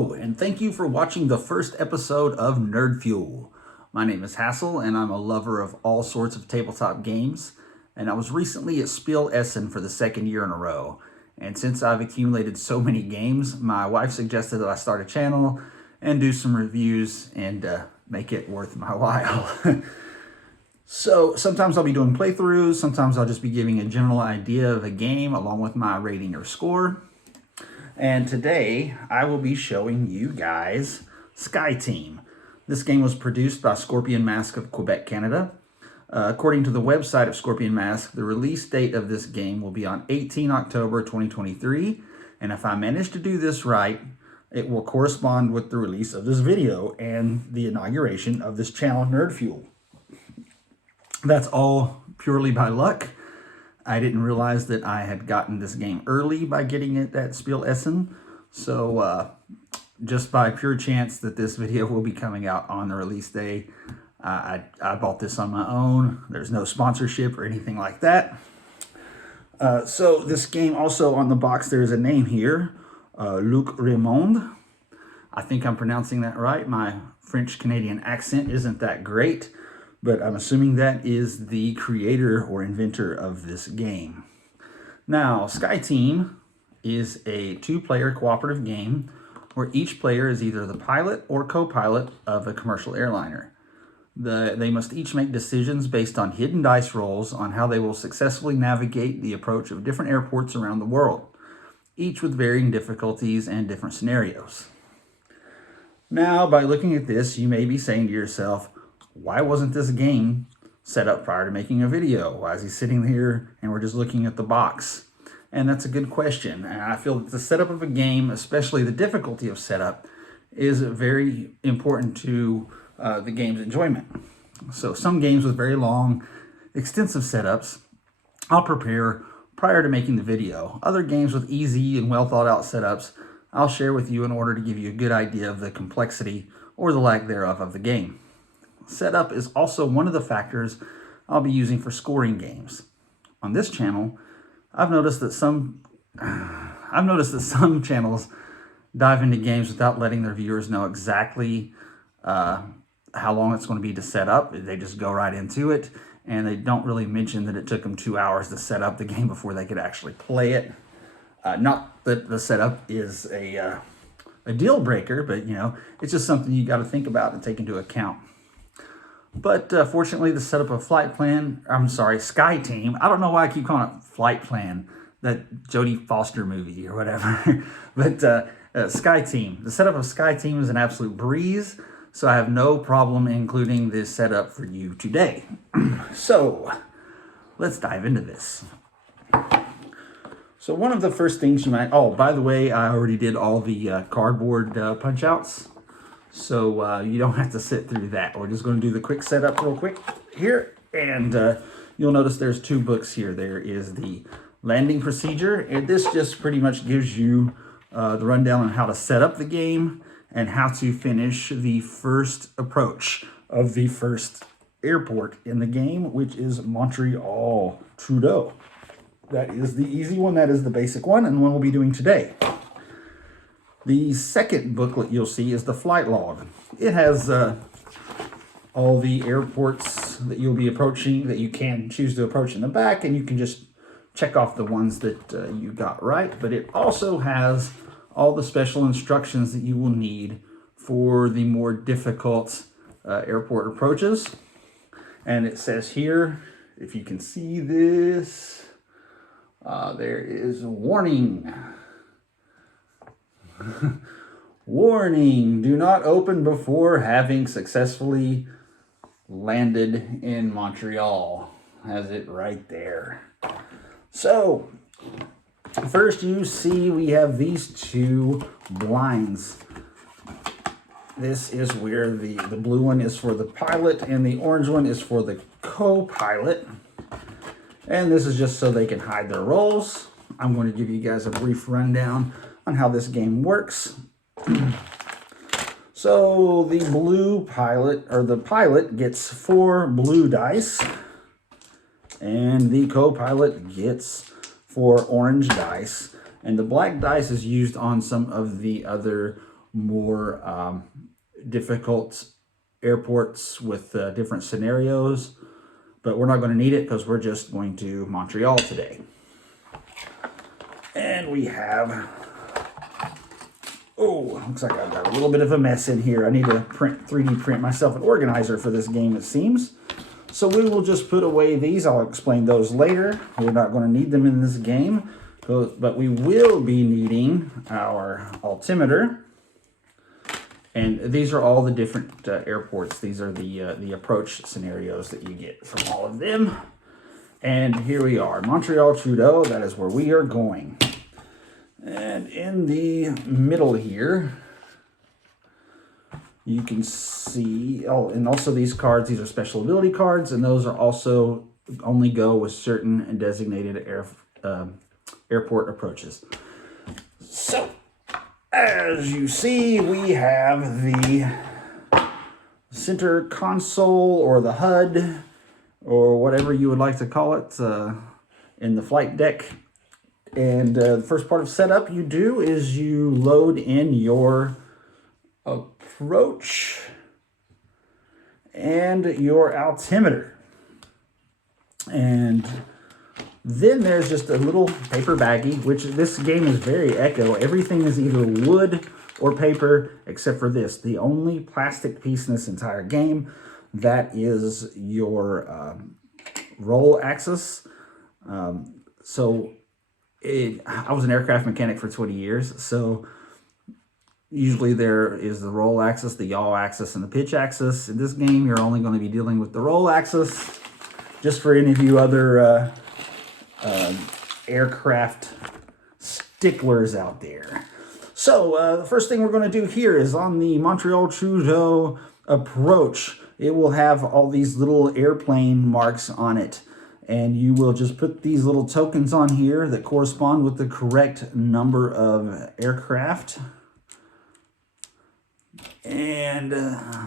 Hello, and thank you for watching the first episode of Nerd Fuel. My name is Hassel, and I'm a lover of all sorts of tabletop games, and I was recently at Spiel Essen for the second year in a row. And since I've accumulated so many games, my wife suggested that I start a channel and do some reviews and make it worth my while. So sometimes I'll be doing playthroughs, sometimes I'll just be giving a general idea of a game along with my rating or score. And today I will be showing you guys SkyTeam. This game was produced by Scorpion Mask of Quebec, Canada. According to the website of Scorpion Mask, the release date of this game will be on 18 October 2023. And if I manage to do this right, it will correspond with the release of this video and the inauguration of this channel, Nerd Fuel. That's all purely by luck. I didn't realize that I had gotten this game early by getting it at Spiel Essen. So just by pure chance that this video will be coming out on the release day, I bought this on my own. There's no sponsorship or anything like that. So this game also on the box, there's a name here, Luc Raymond. I think I'm pronouncing that right. My French-Canadian accent isn't that great, but I'm assuming that is the creator or inventor of this game. Now, SkyTeam is a two-player cooperative game where each player is either the pilot or co-pilot of a commercial airliner. They must each make decisions based on hidden dice rolls on how they will successfully navigate the approach of different airports around the world, each with varying difficulties and different scenarios. Now, by looking at this, you may be saying to yourself, why wasn't this game set up prior to making a video? Why is he sitting here and we're just looking at the box? And that's a good question. And I feel that the setup of a game, especially the difficulty of setup, is very important to the game's enjoyment. So some games with very long, extensive setups, I'll prepare prior to making the video. Other games with easy and well thought out setups, I'll share with you in order to give you a good idea of the complexity or the lack thereof of the game. Setup is also one of the factors I'll be using for scoring games. On this channel, I've noticed that some channels dive into games without letting their viewers know exactly how long it's going to be to set up. They just go right into it, and they don't really mention that it took them 2 hours to set up the game before they could actually play it. Not that the setup is a deal breaker, but you know, it's just something you got to think about and take into account. But fortunately, the setup of SkyTeam, I don't know why I keep calling it Flight Plan, that Jodie Foster movie or whatever. But SkyTeam, the setup of SkyTeam is an absolute breeze, so I have no problem including this setup for you today. So let's dive into this. So one of the first things you might, oh, by the way, I already did all the cardboard punch outs. So you don't have to sit through that. We're just going to do the quick setup real quick here. And you'll notice there's two books here. There is the landing procedure. And this just pretty much gives you the rundown on how to set up the game and how to finish the first approach of the first airport in the game, which is Montreal Trudeau. That is the easy one. That is the basic one, and one we'll be doing today. The second booklet you'll see is the flight log. It has all the airports that you'll be approaching that you can choose to approach in the back, and you can just check off the ones that you got right. But it also has all the special instructions that you will need for the more difficult airport approaches. And it says here, if you can see this, there is a warning. Warning, do not open before having successfully landed in Montreal. Has it right there. So, first you see we have these two blinds. This is where the blue one is for the pilot and the orange one is for the co-pilot. And this is just so they can hide their roles. I'm going to give you guys a brief rundown on how this game works. So the blue pilot, or the pilot, gets 4 blue dice, and the co-pilot gets 4 orange dice, and the black dice is used on some of the other more difficult airports with different scenarios, but we're not going to need it because we're just going to Montreal today. And we have, oh, looks like I've got a little bit of a mess in here. I need to 3D print myself an organizer for this game, it seems. So we will just put away these. I'll explain those later. We're not going to need them in this game, but we will be needing our altimeter. And these are all the different airports. These are the approach scenarios that you get from all of them. And here we are, Montreal Trudeau. That is where we are going. And in the middle here, you can see, oh, and also these cards, these are special ability cards, and those are also only go with certain designated airport approaches. So, as you see, we have the center console, or the HUD, or whatever you would like to call it, in the flight deck. And the first part of setup you do is you load in your approach and your altimeter. And then there's just a little paper baggie, which this game is very eco. Everything is either wood or paper except for this. The only plastic piece in this entire game, that is your roll axis. I was an aircraft mechanic for 20 years, so usually there is the roll axis, the yaw axis, and the pitch axis. In this game, you're only going to be dealing with the roll axis. Just for any of you other aircraft sticklers out there. So the first thing we're going to do here is on the Montreal Trudeau approach. It will have all these little airplane marks on it. And you will just put these little tokens on here that correspond with the correct number of aircraft. And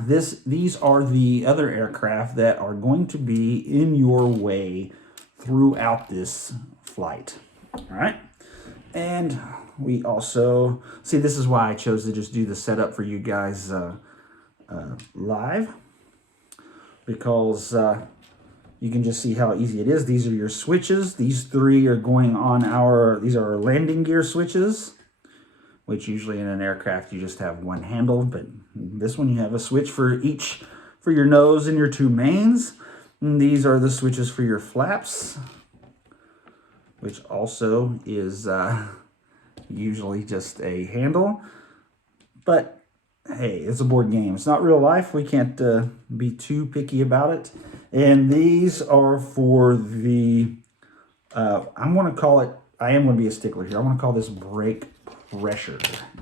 these are the other aircraft that are going to be in your way throughout this flight. All right. And we also, see, this is why I chose to just do the setup for you guys live. Because you can just see how easy it is. These are your switches. These three are going on these are our landing gear switches, which usually in an aircraft you just have one handle, but this one you have a switch for your nose and your two mains. And these are the switches for your flaps, which also is usually just a handle. But hey, it's a board game. It's not real life. We can't be too picky about it. And these are for the, I'm going to call it, I am going to be a stickler here. I'm going to call this brake pressure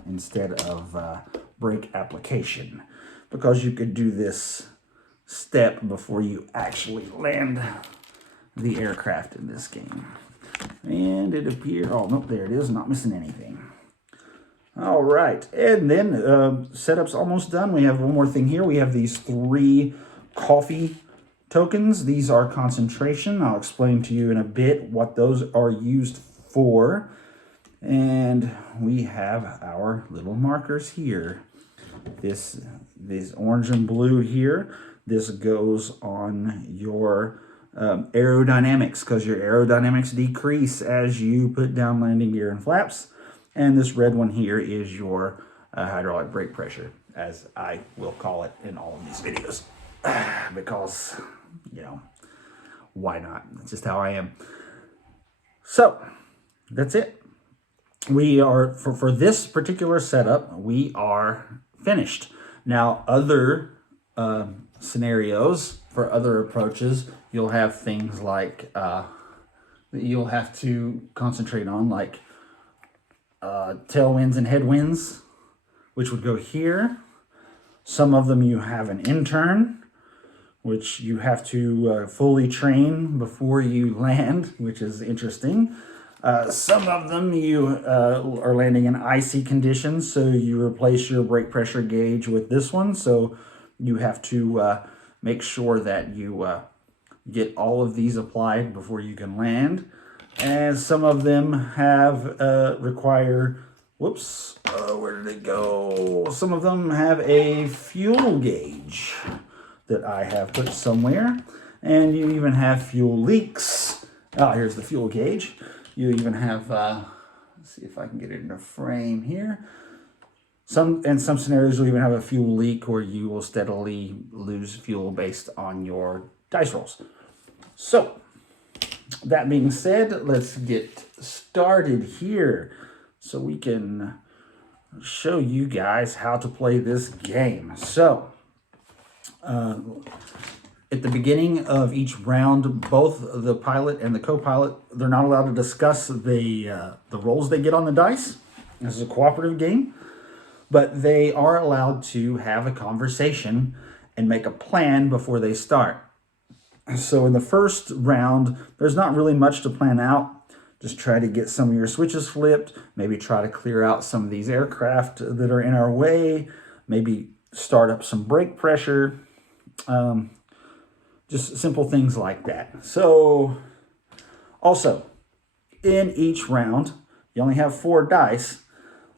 instead of brake application, because you could do this step before you actually land the aircraft in this game. And it appears, oh, nope, there it is, not missing anything. All right, and then setup's almost done. We have one more thing here. We have these 3 coffee tokens. These are concentration. I'll explain to you in a bit what those are used for. And we have our little markers here. This orange and blue here. This goes on your aerodynamics, because your aerodynamics decrease as you put down landing gear and flaps. And this red one here is your hydraulic brake pressure, as I will call it in all of these videos. Because, you know, why not? That's just how I am. So, that's it. We are, for this particular setup, we are finished. Now, other scenarios for other approaches, you'll have things like, that you'll have to concentrate on, like tailwinds and headwinds, which would go here. Some of them you have an intern, which you have to fully train before you land, which is interesting. Some of them you are landing in icy conditions, so you replace your brake pressure gauge with this one. So you have to make sure that you get all of these applied before you can land. And some of them have require, whoops, Where did it go? Some of them have a fuel gauge that I have put somewhere. And you even have fuel leaks. Oh, here's the fuel gauge. You even have, let's see if I can get it in a frame here. In some scenarios, you'll even have a fuel leak where you will steadily lose fuel based on your dice rolls. So, that being said, let's get started here so we can show you guys how to play this game. So, at the beginning of each round, both the pilot and the co-pilot, they're not allowed to discuss the rolls they get on the dice. This is a cooperative game. But they are allowed to have a conversation and make a plan before they start. So in the first round, there's not really much to plan out. Just try to get some of your switches flipped. Maybe try to clear out some of these aircraft that are in our way. Maybe start up some brake pressure. Just simple things like that. So also, in each round, you only have 4 dice.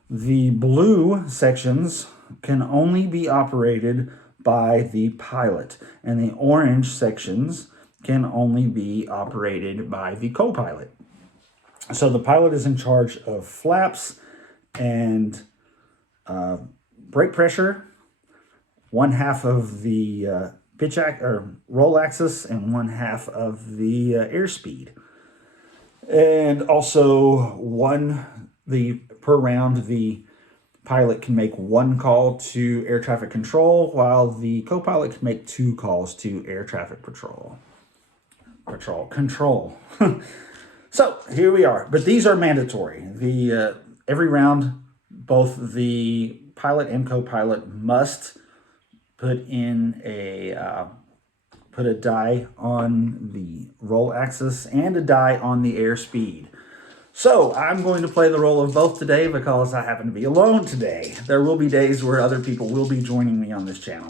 The blue sections can only be operated by the pilot, and the orange sections can only be operated by the co-pilot. So the pilot is in charge of flaps and brake pressure, 1/2 of the roll axis, and 1/2 of the airspeed. And also per round, the pilot can make 1 call to air traffic control, while the co-pilot can make 2 calls to air traffic control. So here we are, but these are mandatory. Every round, both the pilot and co-pilot must put a die on the roll axis and a die on the airspeed. So I'm going to play the role of both today because I happen to be alone today. There will be days where other people will be joining me on this channel.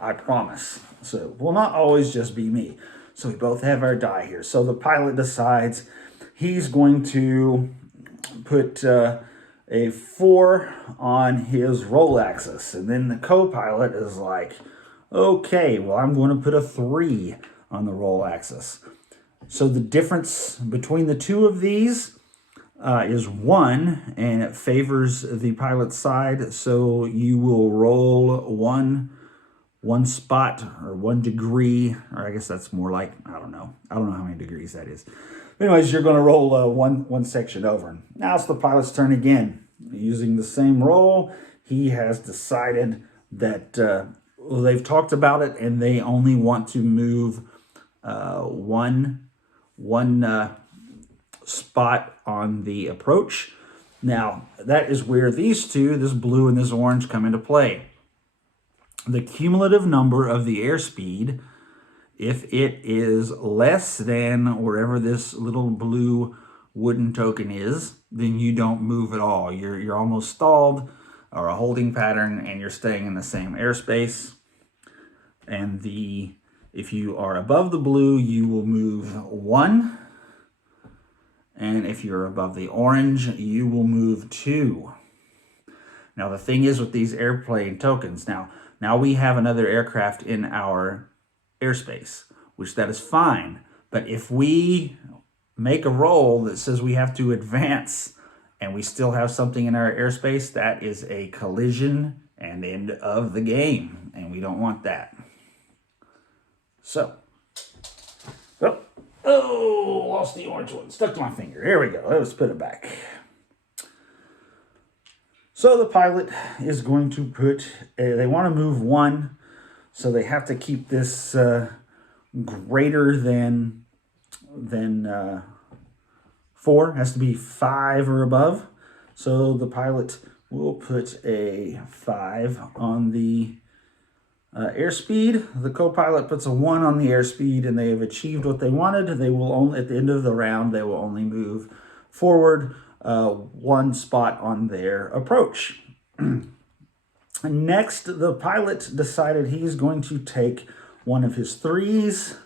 I promise. So it will not always just be me. So we both have our die here. So the pilot decides he's going to put a 4 on his roll axis. And then the co-pilot is like, okay, well, I'm going to put a 3 on the roll axis. So the difference between the two of these is 1, and it favors the pilot's side. So you will roll one spot or 1 degree, or I guess that's more like, I don't know how many degrees that is. Anyways, you're going to roll one section over. Now it's the pilot's turn again. Using the same roll, he has decided that they've talked about it, and they only want to move one spot on the approach. Now, that is where these two, this blue and this orange, come into play. The cumulative number of the airspeed, if it is less than wherever this little blue wooden token is, then you don't move at all. You're almost stalled, or a holding pattern, and you're staying in the same airspace. And if you are above the blue, you will move 1. And if you're above the orange, you will move 2. Now, the thing is with these airplane tokens, now we have another aircraft in our airspace, which that is fine. But if we make a roll that says we have to advance and we still have something in our airspace, that is a collision and end of the game. And we don't want that. So, lost the orange one. Stuck to my finger. Here we go. Let's put it back. So the pilot is going to they want to move 1, so they have to keep this greater than 4. It has to be 5 or above. So the pilot will put a 5 on the airspeed. The co-pilot puts a 1 on the airspeed, and they have achieved what they wanted. They will only, at the end of the round, they will only move forward 1 spot on their approach. Next, the pilot decided he's going to take one of his 3s,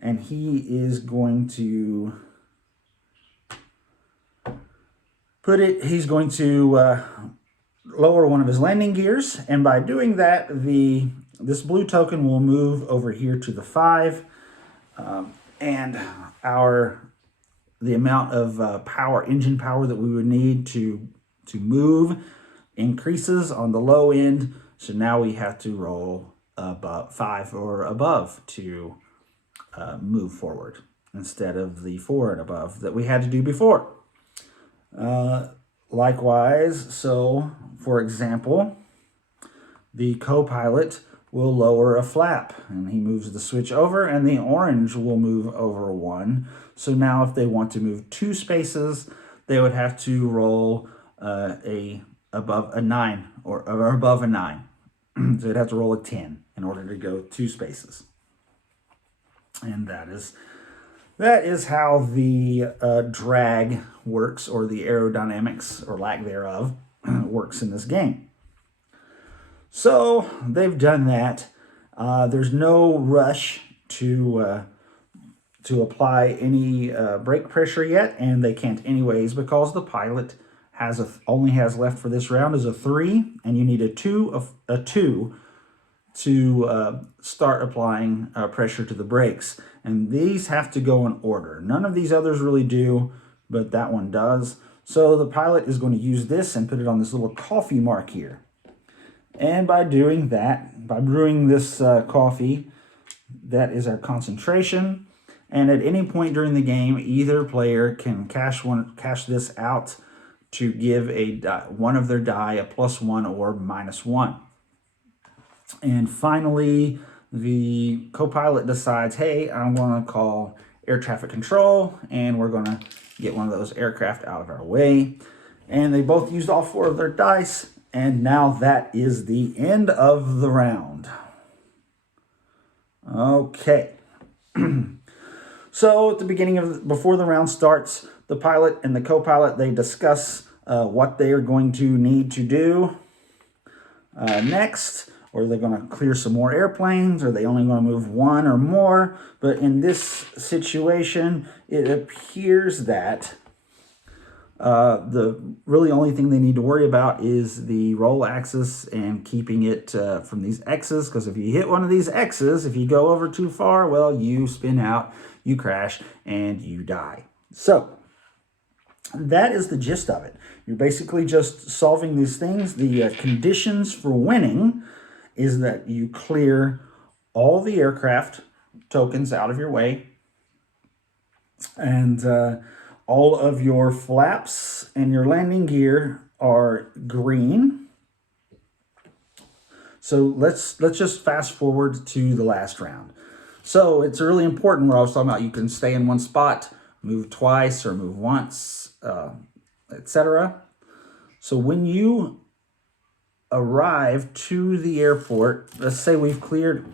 and he is going to he's going to lower one of his landing gears, and by doing that, this blue token will move over here to the 5, and the amount of engine power that we would need to move increases on the low end. So now we have to roll about 5 or above to move forward instead of the 4 and above that we had to do before. Likewise, so for example, the co-pilot will lower a flap and he moves the switch over, and the orange will move over 1. So now if they want to move 2 spaces, they would have to roll above a 9 or above a 9. So they'd have to roll a 10 in order to go 2 spaces. And that is how the drag works, or the aerodynamics, or lack thereof, works in this game. So they've done that. There's no rush to apply any brake pressure yet, and they can't anyways, because the pilot only has left for this round is a 3, and you need a 2 to start applying pressure to the brakes. And these have to go in order. None of these others really do, but that one does. So the pilot is going to use this and put it on this little coffee mark here. And by doing that, by brewing this coffee, that is our concentration. And at any point during the game, either player can cash this out to give one of their die a +1 or -1. And finally, the co-pilot decides, hey, I'm going to call air traffic control, and we're going to get one of those aircraft out of our way. And they both used all 4 of their dice, and now that is the end of the round. Okay. So at the beginning before the round starts, the pilot and the co-pilot, they discuss what they are going to need to do next. Or are they going to clear some more airplanes? Are they only going to move 1 or more? But in this situation, it appears that the really only thing they need to worry about is the roll axis and keeping it from these X's. Because if you hit one of these X's, if you go over too far, well, you spin out, you crash, and you die. So that is the gist of it. You're basically just solving these things. The conditions for winning is that you clear all the aircraft tokens out of your way, and all of your flaps and your landing gear are green. So let's just fast forward to the last round. So it's really important where I was talking about you can stay in one spot, move twice or move once, etc. So when you arrive to the airport, let's say we've cleared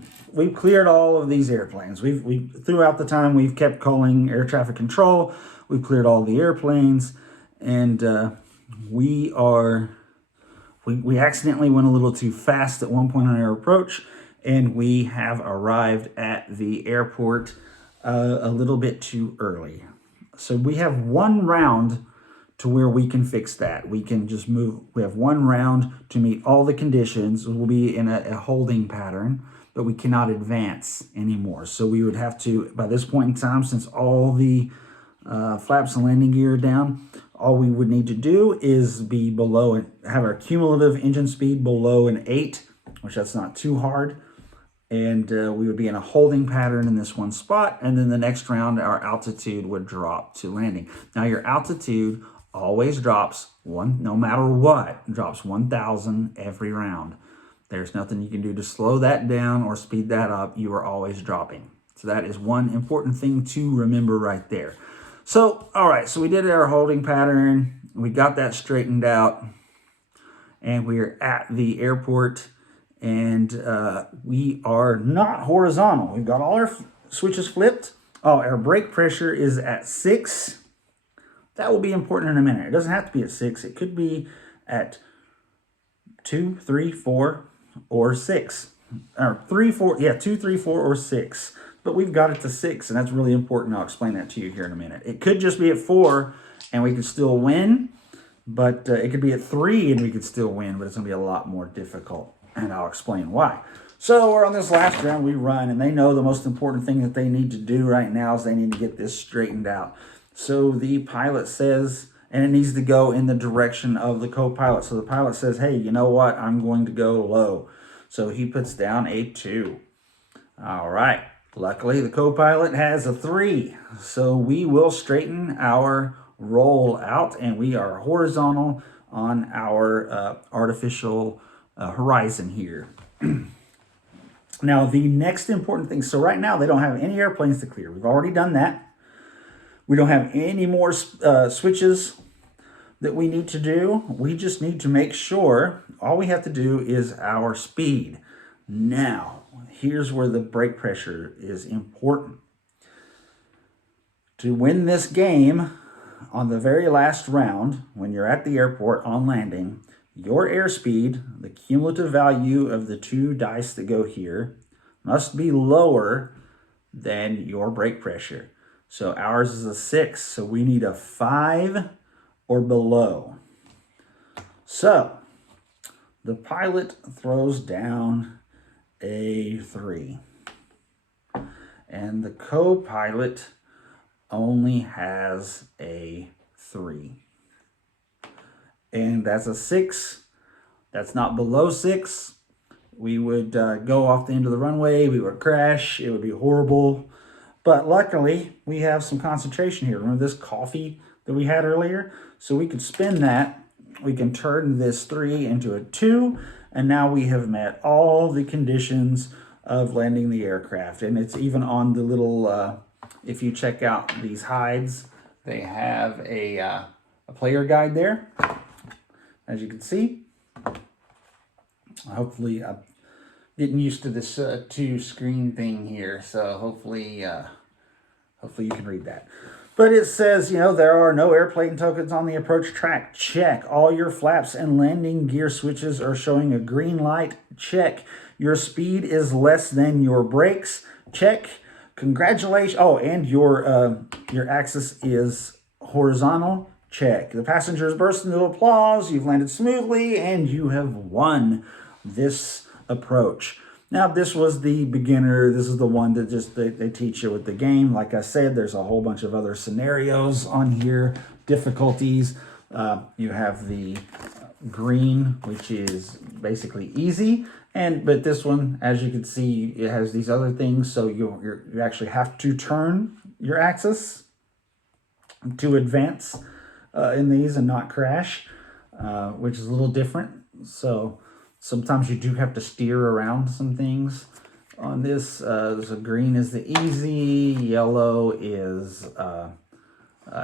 all of these airplanes. We throughout the time we've kept calling air traffic control. We've cleared all the airplanes, and we accidentally went a little too fast at one point on our approach, and we have arrived at the airport a little bit too early. So we have 1 round to where we can fix that. We can just move. We have 1 round to meet all the conditions. We'll be in a holding pattern, but we cannot advance anymore. So we would have to, by this point in time, since all the flaps and landing gear are down, all we would need to do is be below, have our cumulative engine speed below an 8, which that's not too hard. And we would be in a holding pattern in this one spot. And then the next round, our altitude would drop to landing. Now your altitude always drops no matter what, drops 1,000 every round. There's nothing you can do to slow that down or speed that up. You are always dropping. So that is one important thing to remember right there. So, all right, so we did our holding pattern. We got that straightened out, and we're at the airport, and we are not horizontal. We've got all our switches flipped. Oh, our brake pressure is at 6. That will be important in a minute. It doesn't have to be at 6. It could be at 2, 3, 4, or 6. Or 3, 4, yeah, 2, 3, 4, or 6. But we've got it to 6, and that's really important. I'll explain that to you here in a minute. It could just be at 4, and we could still win. But it could be at 3 and we could still win, but it's going to be a lot more difficult. And I'll explain why. So we're on this last round, we run, and they know the most important thing that they need to do right now is they need to get this straightened out. So the pilot says, and it needs to go in the direction of the co-pilot. So the pilot says, hey, you know what? I'm going to go low. So he puts down a 2. All right. Luckily, the co-pilot has a 3. So we will straighten our roll out, and we are horizontal on our artificial horizon here. Now, the next important thing, so right now they don't have any airplanes to clear. We've already done that. We don't have any more switches that we need to do. We just need to make sure all we have to do is our speed. Now, here's where the brake pressure is important. To win this game on the very last round, when you're at the airport on landing, your airspeed, the cumulative value of the 2 dice that go here, must be lower than your brake pressure. So ours is a 6, so we need a 5 or below. So the pilot throws down a 3. And the co-pilot only has a 3. And that's a 6. That's not below 6. We would go off the end of the runway. We would crash. It would be horrible. But luckily, we have some concentration here. Remember this coffee that we had earlier? So we could spin that. We can turn this 3 into a 2. And now we have met all the conditions of landing the aircraft. And it's even on the little, if you check out these hides, they have a player guide there, as you can see. Hopefully, I'm getting used to this 2-screen thing here, so hopefully you can read that. But it says, you know, there are no airplane tokens on the approach track. Check. All your flaps and landing gear switches are showing a green light. Check. Your speed is less than your brakes. Check. Congratulations. Oh, and your axis is horizontal. Check. The passengers burst into applause. You've landed smoothly, and you have won this approach. Now, this was the beginner. This is the one that just they teach you with the game. Like I said, there's a whole bunch of other scenarios on here, difficulties. You have the green, which is basically easy. But this one, as you can see, it has these other things. So you actually have to turn your axis to advance in these and not crash, which is a little different. So sometimes you do have to steer around some things on this. So green is the easy, yellow is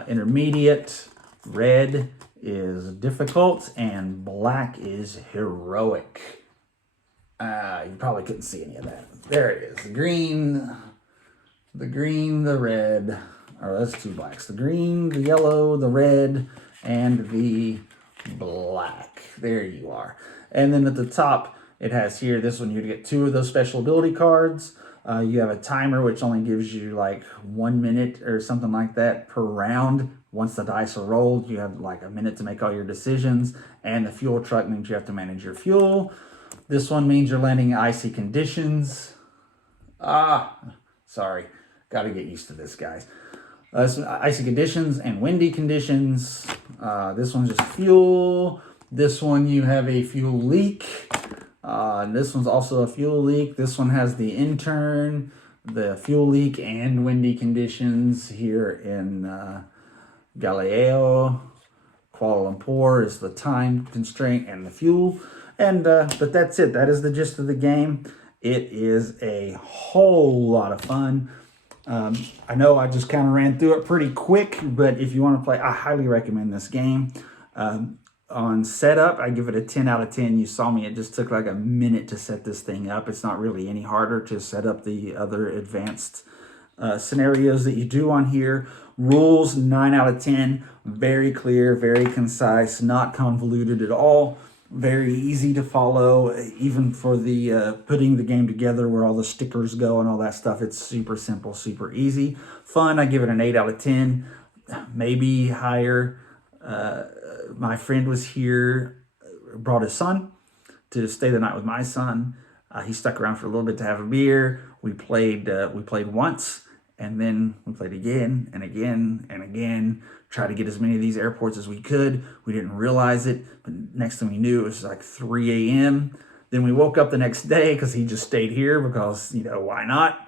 intermediate, red is difficult, and black is heroic. You probably couldn't see any of that. There it is. The green, the red, or that's 2 blacks. The green, the yellow, the red, and the black. There you are. And then at the top, it has here, this one, you get 2 of those special ability cards. You have a timer, which only gives you like 1 minute or something like that per round. Once the dice are rolled, you have like a minute to make all your decisions. And the fuel truck means you have to manage your fuel. This one means you're landing in icy conditions. Sorry. Got to get used to this, guys. Icy conditions and windy conditions. This one's just fuel. This one you have a fuel leak. This one's also a fuel leak. This one has the intern, the fuel leak, and windy conditions here in Galileo. Kuala Lumpur is the time constraint and the fuel. And but that's it. That is the gist of the game. It is a whole lot of fun. I know I just kind of ran through it pretty quick, but if you want to play, I highly recommend this game. On setup, I give it a 10 out of 10. You saw me, it just took like a minute to set this thing up. It's not really any harder to set up the other advanced scenarios that you do on here. Rules, 9 out of 10. Very clear, very concise, not convoluted at all. Very easy to follow, even for the putting the game together where all the stickers go and all that stuff. It's super simple, super easy. Fun, I give it an 8 out of 10, maybe higher. My friend was here, brought his son to stay the night with my son. He stuck around for a little bit to have a beer. We played once, and then we played again and again and again. Tried to get as many of these airports as we could. We didn't realize it, but next thing we knew, it was like 3 a.m. Then we woke up the next day because he just stayed here because, why not?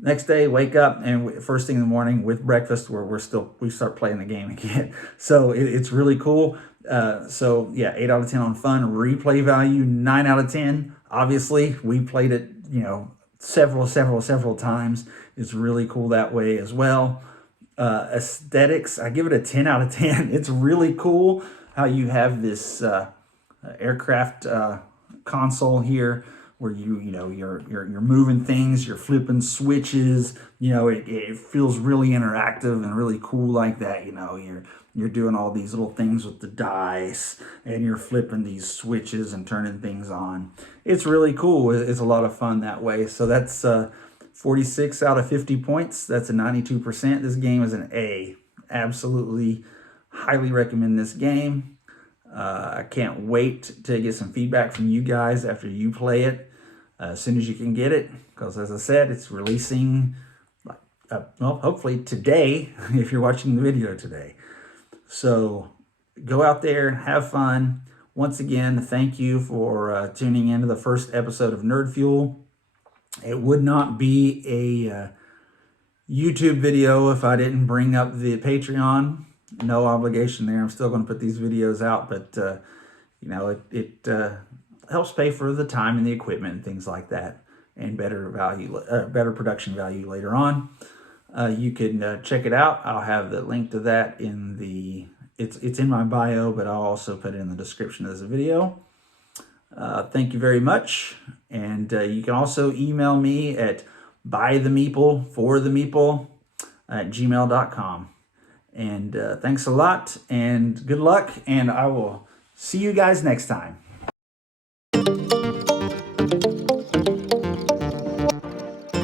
Next day, wake up, and first thing in the morning with breakfast, we start playing the game again. So it's really cool. So yeah, 8 out of 10 on fun. Replay value, 9 out of 10. Obviously, we played it, several times. It's really cool that way as well. Aesthetics, I give it a 10 out of 10. It's really cool how you have this aircraft console here where you're moving things, you're flipping switches. It feels really interactive and really cool like that. You're doing all these little things with the dice, and you're flipping these switches and turning things on. It's really cool. It's a lot of fun that way. So that's 46 out of 50 points. That's a 92%. This game is an A. Absolutely, highly recommend this game. I can't wait to get some feedback from you guys after you play it as soon as you can get it, because as I said, it's releasing hopefully today if you're watching the video today. So go out there, have fun. Once again, thank you for tuning in to the first episode of Nerd Fuel. It would not be a YouTube video if I didn't bring up the Patreon. No obligation there. I'm still going to put these videos out, but it helps pay for the time and the equipment and things like that, and better production value later on. You can check it out. I'll have the link to that in it's in my bio, but I'll also put it in the description of this video. Thank you very much, and you can also email me at buythemeeple@gmail.com. And thanks a lot, and good luck, and I will see you guys next time.